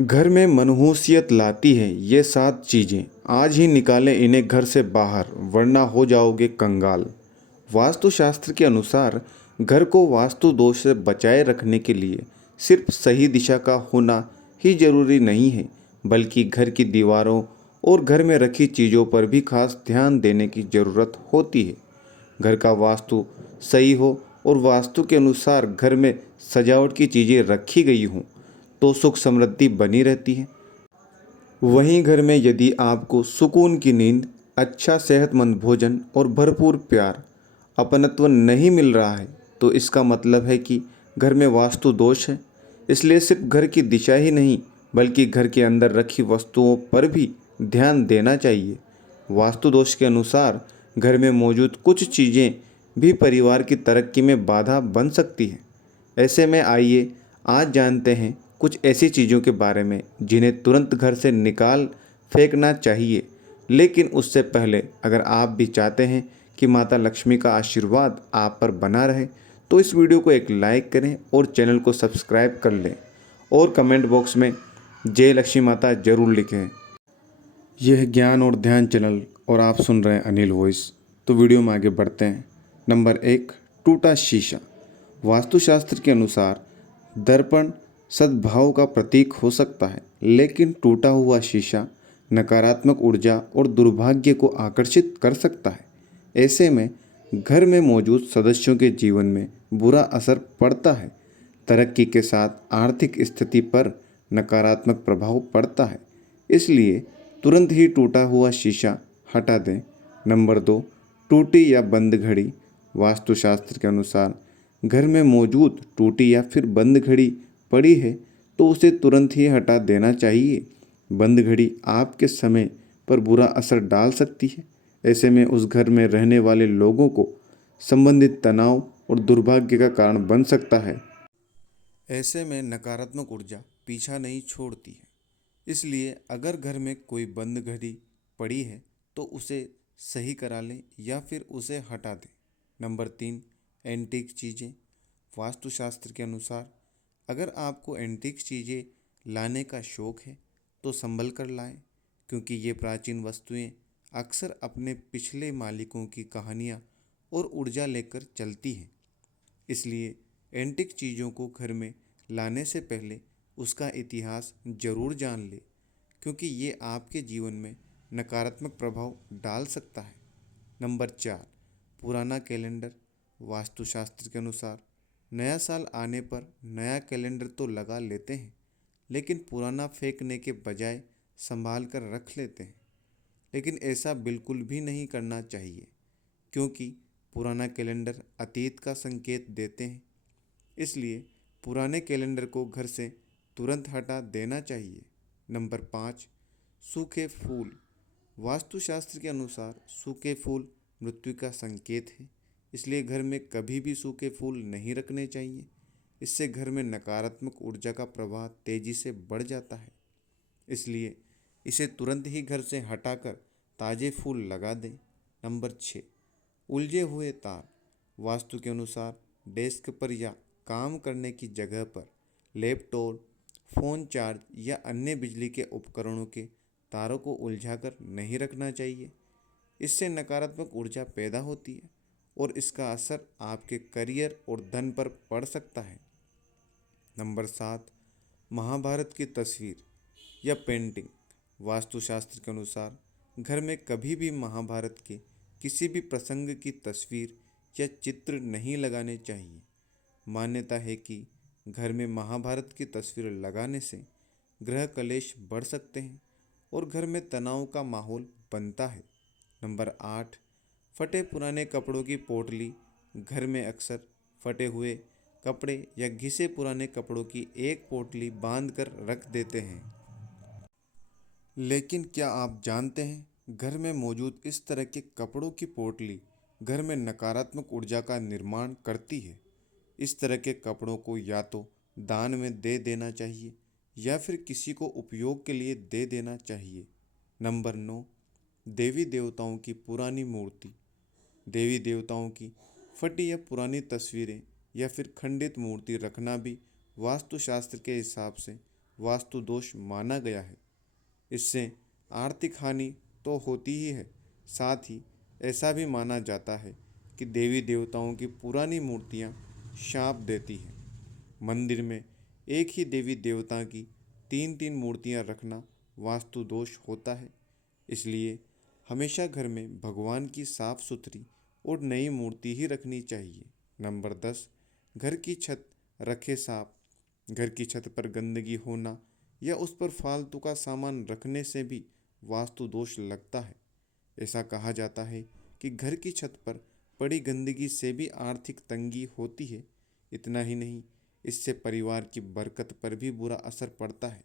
घर में मनहूसियत लाती है ये 7 चीज़ें। आज ही निकालें इन्हें घर से बाहर, वरना हो जाओगे कंगाल। वास्तुशास्त्र के अनुसार घर को वास्तु दोष से बचाए रखने के लिए सिर्फ सही दिशा का होना ही जरूरी नहीं है, बल्कि घर की दीवारों और घर में रखी चीज़ों पर भी खास ध्यान देने की ज़रूरत होती है। घर का वास्तु सही हो और वास्तु के अनुसार घर में सजावट की चीज़ें रखी गई हों तो सुख समृद्धि बनी रहती है। वहीं घर में यदि आपको सुकून की नींद, अच्छा सेहतमंद भोजन और भरपूर प्यार, अपनत्व नहीं मिल रहा है तो इसका मतलब है कि घर में वास्तु दोष है। इसलिए सिर्फ घर की दिशा ही नहीं, बल्कि घर के अंदर रखी वस्तुओं पर भी ध्यान देना चाहिए। वास्तु दोष के अनुसार घर में मौजूद कुछ चीज़ें भी परिवार की तरक्की में बाधा बन सकती हैं। ऐसे में आइए आज जानते हैं कुछ ऐसी चीज़ों के बारे में जिन्हें तुरंत घर से निकाल फेंकना चाहिए। लेकिन उससे पहले अगर आप भी चाहते हैं कि माता लक्ष्मी का आशीर्वाद आप पर बना रहे तो इस वीडियो को एक लाइक करें और चैनल को सब्सक्राइब कर लें और कमेंट बॉक्स में जय लक्ष्मी माता जरूर लिखें। यह ज्ञान और ध्यान चैनल और आप सुन रहे हैं अनिल वॉइस। तो वीडियो में आगे बढ़ते हैं। नंबर 1, टूटा शीशा। वास्तुशास्त्र के अनुसार दर्पण सद्भाव का प्रतीक हो सकता है, लेकिन टूटा हुआ शीशा नकारात्मक ऊर्जा और दुर्भाग्य को आकर्षित कर सकता है। ऐसे में घर में मौजूद सदस्यों के जीवन में बुरा असर पड़ता है। तरक्की के साथ आर्थिक स्थिति पर नकारात्मक प्रभाव पड़ता है। इसलिए तुरंत ही टूटा हुआ शीशा हटा दें। नंबर 2, टूटी या बंद घड़ी। वास्तुशास्त्र के अनुसार घर में मौजूद टूटी या फिर बंद घड़ी पड़ी है तो उसे तुरंत ही हटा देना चाहिए। बंद घड़ी आपके समय पर बुरा असर डाल सकती है। ऐसे में उस घर में रहने वाले लोगों को संबंधित तनाव और दुर्भाग्य का कारण बन सकता है। ऐसे में नकारात्मक ऊर्जा पीछा नहीं छोड़ती है। इसलिए अगर घर में कोई बंद घड़ी पड़ी है तो उसे सही करा लें या फिर उसे हटा दें। नंबर 3, एंटीक चीज़ें। वास्तुशास्त्र के अनुसार अगर आपको एंटीक चीज़ें लाने का शौक़ है तो संभल कर लाएं, क्योंकि ये प्राचीन वस्तुएं अक्सर अपने पिछले मालिकों की कहानियाँ और ऊर्जा लेकर चलती हैं। इसलिए एंटीक चीज़ों को घर में लाने से पहले उसका इतिहास जरूर जान लें, क्योंकि ये आपके जीवन में नकारात्मक प्रभाव डाल सकता है। नंबर 4, पुराना कैलेंडर। वास्तुशास्त्र के अनुसार नया साल आने पर नया कैलेंडर तो लगा लेते हैं, लेकिन पुराना फेंकने के बजाय संभाल कर रख लेते हैं। लेकिन ऐसा बिल्कुल भी नहीं करना चाहिए, क्योंकि पुराना कैलेंडर अतीत का संकेत देते हैं। इसलिए पुराने कैलेंडर को घर से तुरंत हटा देना चाहिए। नंबर 5, सूखे फूल। वास्तुशास्त्र के अनुसार सूखे फूल मृत्यु का संकेत है। इसलिए घर में कभी भी सूखे फूल नहीं रखने चाहिए। इससे घर में नकारात्मक ऊर्जा का प्रवाह तेजी से बढ़ जाता है। इसलिए इसे तुरंत ही घर से हटाकर ताज़े फूल लगा दें। नंबर 6, उलझे हुए तार। वास्तु के अनुसार डेस्क पर या काम करने की जगह पर लैपटॉप, फ़ोन चार्ज या अन्य बिजली के उपकरणों के तारों को उलझाकर नहीं रखना चाहिए। इससे नकारात्मक ऊर्जा पैदा होती है और इसका असर आपके करियर और धन पर पड़ सकता है। नंबर 7, महाभारत की तस्वीर या पेंटिंग। वास्तुशास्त्र के अनुसार घर में कभी भी महाभारत के किसी भी प्रसंग की तस्वीर या चित्र नहीं लगाने चाहिए। मान्यता है कि घर में महाभारत की तस्वीर लगाने से ग्रह कलेश बढ़ सकते हैं और घर में तनाव का माहौल बनता है। नंबर 8, फटे पुराने कपड़ों की पोटली। घर में अक्सर फटे हुए कपड़े या घिसे पुराने कपड़ों की एक पोटली बांध कर रख देते हैं। लेकिन क्या आप जानते हैं, घर में मौजूद इस तरह के कपड़ों की पोटली घर में नकारात्मक ऊर्जा का निर्माण करती है। इस तरह के कपड़ों को या तो दान में दे देना चाहिए या फिर किसी को उपयोग के लिए दे देना चाहिए। नंबर 9, देवी देवताओं की पुरानी मूर्ति। देवी देवताओं की फटी या पुरानी तस्वीरें या फिर खंडित मूर्ति रखना भी वास्तुशास्त्र के हिसाब से वास्तु दोष माना गया है। इससे आर्थिक हानि तो होती ही है, साथ ही ऐसा भी माना जाता है कि देवी देवताओं की पुरानी मूर्तियां शाप देती हैं। मंदिर में एक ही देवी देवता की तीन तीन मूर्तियां रखना वास्तु दोष होता है। इसलिए हमेशा घर में भगवान की साफ सुथरी और नई मूर्ति ही रखनी चाहिए। नंबर 10, घर की छत रखे साफ। घर की छत पर गंदगी होना या उस पर फालतू का सामान रखने से भी वास्तु दोष लगता है। ऐसा कहा जाता है कि घर की छत पर पड़ी गंदगी से भी आर्थिक तंगी होती है। इतना ही नहीं, इससे परिवार की बरकत पर भी बुरा असर पड़ता है।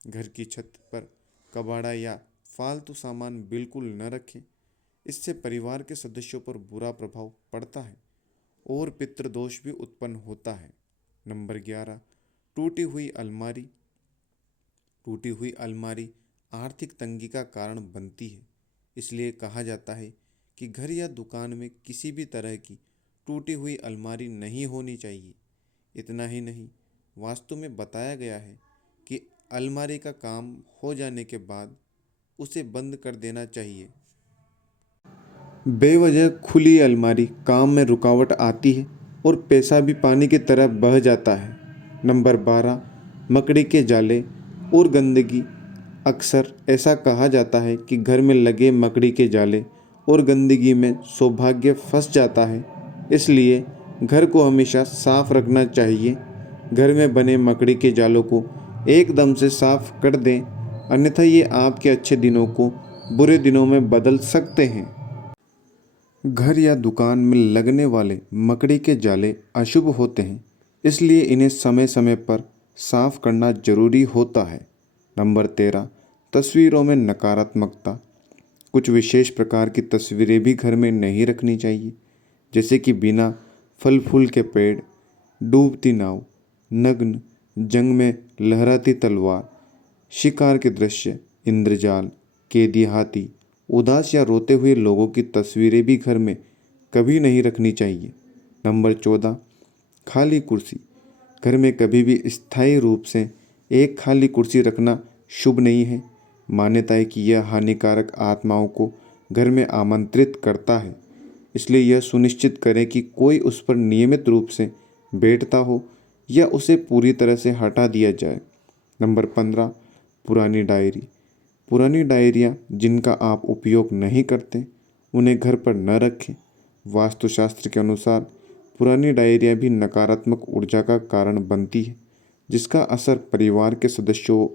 घर की छत पर कबाड़ा या फालतू सामान बिल्कुल न रखें। इससे परिवार के सदस्यों पर बुरा प्रभाव पड़ता है और पितृदोष भी उत्पन्न होता है। नंबर 11, टूटी हुई अलमारी। टूटी हुई अलमारी आर्थिक तंगी का कारण बनती है। इसलिए कहा जाता है कि घर या दुकान में किसी भी तरह की टूटी हुई अलमारी नहीं होनी चाहिए। इतना ही नहीं, वास्तु में बताया गया है कि अलमारी का काम हो जाने के बाद उसे बंद कर देना चाहिए। बेवजह खुली अलमारी काम में रुकावट आती है और पैसा भी पानी की तरह बह जाता है। नंबर 12, मकड़ी के जाले और गंदगी। अक्सर ऐसा कहा जाता है कि घर में लगे मकड़ी के जाले और गंदगी में सौभाग्य फंस जाता है। इसलिए घर को हमेशा साफ रखना चाहिए। घर में बने मकड़ी के जालों को एकदम से साफ कर दें, अन्यथा ये आपके अच्छे दिनों को बुरे दिनों में बदल सकते हैं। घर या दुकान में लगने वाले मकड़ी के जाले अशुभ होते हैं, इसलिए इन्हें समय समय पर साफ करना जरूरी होता है। नंबर 13, तस्वीरों में नकारात्मकता। कुछ विशेष प्रकार की तस्वीरें भी घर में नहीं रखनी चाहिए, जैसे कि बिना फल फूल के पेड़, डूबती नाव, नग्न, जंग में लहराती तलवार, शिकार के दृश्य, इंद्रजाल, कैदी हाथी, उदास या रोते हुए लोगों की तस्वीरें भी घर में कभी नहीं रखनी चाहिए। नंबर 14, खाली कुर्सी। घर में कभी भी स्थायी रूप से एक खाली कुर्सी रखना शुभ नहीं है। मान्यता है कि यह हानिकारक आत्माओं को घर में आमंत्रित करता है। इसलिए यह सुनिश्चित करें कि कोई उस पर नियमित रूप से बैठता हो या उसे पूरी तरह से हटा दिया जाए। नंबर 15, पुरानी डायरी। पुरानी डायरियाँ जिनका आप उपयोग नहीं करते, उन्हें घर पर न रखें। वास्तुशास्त्र के अनुसार पुरानी डायरियाँ भी नकारात्मक ऊर्जा का कारण बनती है, जिसका असर परिवार के सदस्यों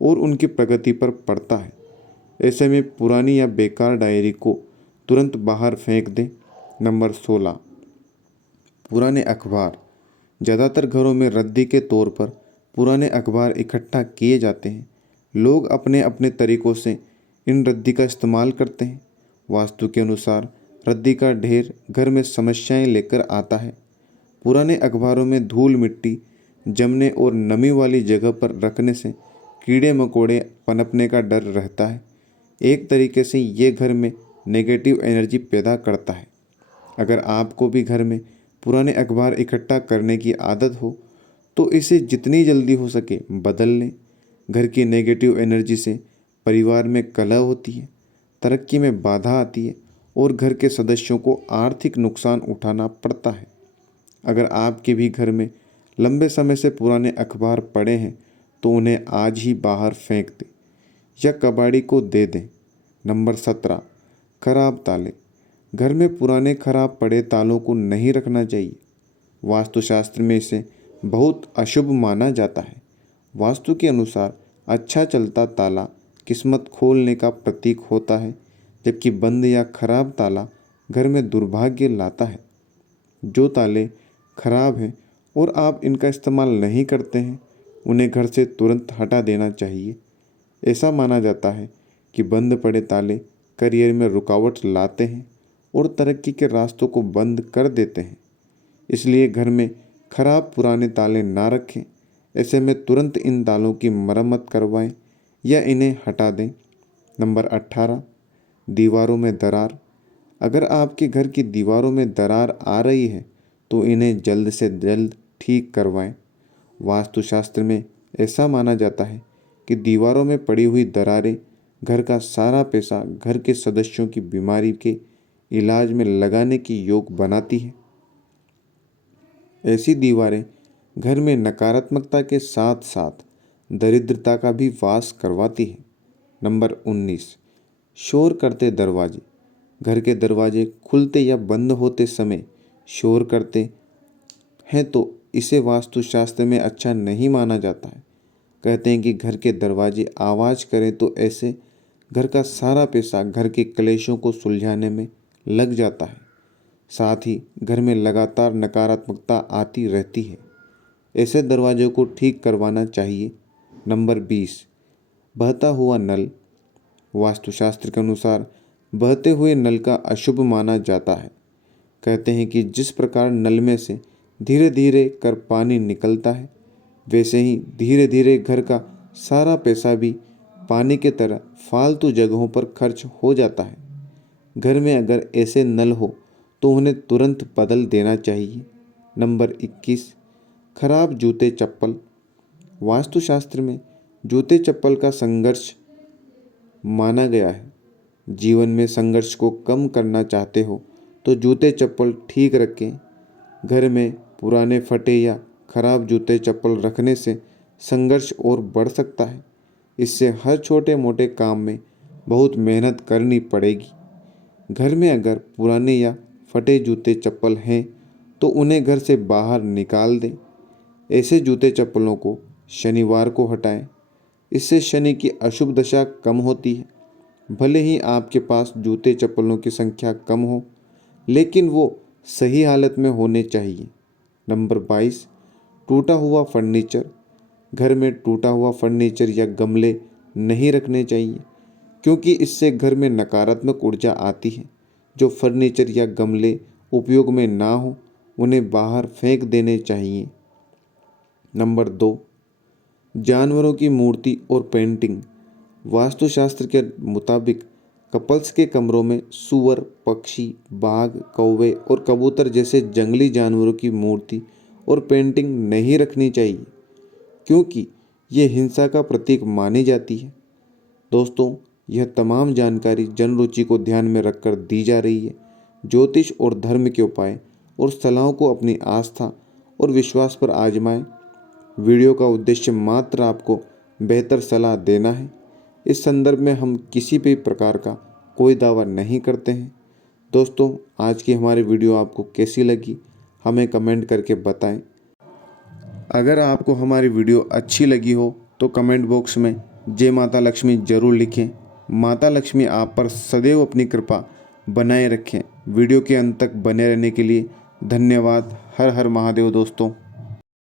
और उनकी प्रगति पर पड़ता है। ऐसे में पुरानी या बेकार डायरी को तुरंत बाहर फेंक दें। नंबर 16, पुराने अखबार। ज़्यादातर घरों में रद्दी के तौर पर पुराने अखबार इकट्ठा किए जाते हैं। लोग अपने अपने तरीक़ों से इन रद्दी का इस्तेमाल करते हैं। वास्तु के अनुसार रद्दी का ढेर घर में समस्याएं लेकर आता है। पुराने अखबारों में धूल मिट्टी जमने और नमी वाली जगह पर रखने से कीड़े मकोड़े पनपने का डर रहता है। एक तरीके से ये घर में नेगेटिव एनर्जी पैदा करता है। अगर आपको भी घर में पुराने अखबार इकट्ठा करने की आदत हो तो इसे जितनी जल्दी हो सके बदल लें। घर की नेगेटिव एनर्जी से परिवार में कलह होती है, तरक्की में बाधा आती है और घर के सदस्यों को आर्थिक नुकसान उठाना पड़ता है। अगर आपके भी घर में लंबे समय से पुराने अखबार पड़े हैं तो उन्हें आज ही बाहर फेंक दें या कबाड़ी को दे दें। नंबर 17, खराब ताले। घर में पुराने खराब पड़े तालों को नहीं रखना चाहिए। वास्तुशास्त्र में इसे बहुत अशुभ माना जाता है। वास्तु के अनुसार अच्छा चलता ताला किस्मत खोलने का प्रतीक होता है, जबकि बंद या खराब ताला घर में दुर्भाग्य लाता है। जो ताले खराब हैं और आप इनका इस्तेमाल नहीं करते हैं, उन्हें घर से तुरंत हटा देना चाहिए। ऐसा माना जाता है कि बंद पड़े ताले करियर में रुकावट लाते हैं और तरक्की के रास्तों को बंद कर देते हैं। इसलिए घर में खराब पुराने ताले ना रखें। ऐसे में तुरंत इन तालों की मरम्मत करवाएं या इन्हें हटा दें। नंबर 18, दीवारों में दरार। अगर आपके घर की दीवारों में दरार आ रही है तो इन्हें जल्द से जल्द ठीक करवाएं। वास्तुशास्त्र में ऐसा माना जाता है कि दीवारों में पड़ी हुई दरारें घर का सारा पैसा घर के सदस्यों की बीमारी के इलाज में लगाने की योग बनाती है। ऐसी दीवारें घर में नकारात्मकता के साथ साथ दरिद्रता का भी वास करवाती है। नंबर 19, शोर करते दरवाजे। घर के दरवाजे खुलते या बंद होते समय शोर करते हैं तो इसे वास्तुशास्त्र में अच्छा नहीं माना जाता है। कहते हैं कि घर के दरवाजे आवाज़ करें तो ऐसे घर का सारा पैसा घर के क्लेशों को सुलझाने में लग जाता है। साथ ही घर में लगातार नकारात्मकता आती रहती है। ऐसे दरवाजों को ठीक करवाना चाहिए। नंबर 20, बहता हुआ नल। वास्तुशास्त्र के अनुसार बहते हुए नल का अशुभ माना जाता है। कहते हैं कि जिस प्रकार नल में से धीरे धीरे कर पानी निकलता है, वैसे ही धीरे धीरे घर का सारा पैसा भी पानी की तरह फालतू जगहों पर खर्च हो जाता है। घर में अगर ऐसे नल हो तो उन्हें तुरंत बदल देना चाहिए। नंबर 21, खराब जूते चप्पल। वास्तुशास्त्र में जूते चप्पल का संघर्ष माना गया है। जीवन में संघर्ष को कम करना चाहते हो तो जूते चप्पल ठीक रखें। घर में पुराने फटे या खराब जूते चप्पल रखने से संघर्ष और बढ़ सकता है। इससे हर छोटे मोटे काम में बहुत मेहनत करनी पड़ेगी। घर में अगर पुराने या फटे जूते चप्पल हैं तो उन्हें घर से बाहर निकाल दें। ऐसे जूते चप्पलों को शनिवार को हटाएं। इससे शनि की अशुभ दशा कम होती है। भले ही आपके पास जूते चप्पलों की संख्या कम हो, लेकिन वो सही हालत में होने चाहिए। नंबर 22, टूटा हुआ फर्नीचर। घर में टूटा हुआ फर्नीचर या गमले नहीं रखने चाहिए, क्योंकि इससे घर में नकारात्मक ऊर्जा आती है। जो फर्नीचर या गमले उपयोग में ना हो उन्हें बाहर फेंक देने चाहिए। नंबर 2, जानवरों की मूर्ति और पेंटिंग। वास्तुशास्त्र के मुताबिक कपल्स के कमरों में सूअर, पक्षी, बाघ, कौवे और कबूतर जैसे जंगली जानवरों की मूर्ति और पेंटिंग नहीं रखनी चाहिए, क्योंकि ये हिंसा का प्रतीक मानी जाती है। दोस्तों, यह तमाम जानकारी जन रुचि को ध्यान में रखकर दी जा रही है। ज्योतिष और धर्म के उपाय और सलाहों को अपनी आस्था और विश्वास पर आजमाएं। वीडियो का उद्देश्य मात्र आपको बेहतर सलाह देना है। इस संदर्भ में हम किसी भी प्रकार का कोई दावा नहीं करते हैं। दोस्तों, आज की हमारी वीडियो आपको कैसी लगी हमें कमेंट करके बताएं। अगर आपको हमारी वीडियो अच्छी लगी हो तो कमेंट बॉक्स में जय माता लक्ष्मी जरूर लिखें। माता लक्ष्मी आप पर सदैव अपनी कृपा बनाए रखें। वीडियो के अंत तक बने रहने के लिए धन्यवाद। हर हर महादेव दोस्तों।